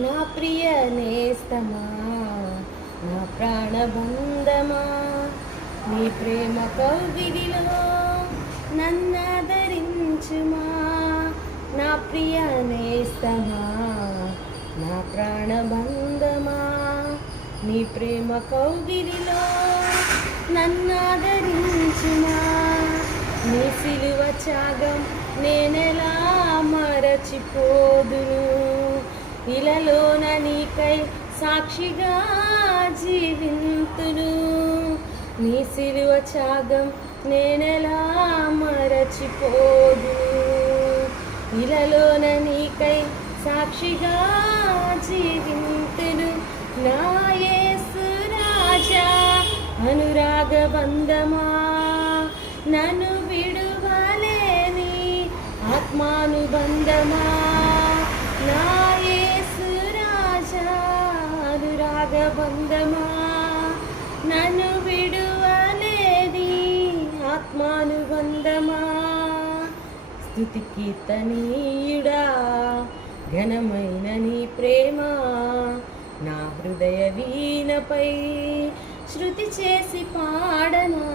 నా ప్రియ నేస్తమా, నా ప్రాణబంధమా, నీ ప్రేమ కౌగిలిలో నన్నాదరించుమా. నా ప్రియ నేస్తమా, నా ప్రాణబంధమా, నీ ప్రేమ కౌగిలిలో నన్నాదరించుమా. నీ సిలువ త్యాగం నేనెలా మరచిపోదును, ఇలలోన నీకై సాక్షిగా జీవింతును. నీ సిలువ త్యాగం నేనెలా మరచిపోదును, ఇలలోన నీకై సాక్షిగా జీవింతును. నా యేసు రాజా అనురాగ బంధమా, నన్ను విడువలేని ఆత్మానుబంధమా. నా యేసు రాజా అనురాగ బంధమా, నన్ను విడువలేని ఆత్మానుబంధమా. స్తుతి కీర్తనీయుడా ఘనమైన నీ ప్రేమ నా హృదయ వీణపై శృతి చేసి పాడనా.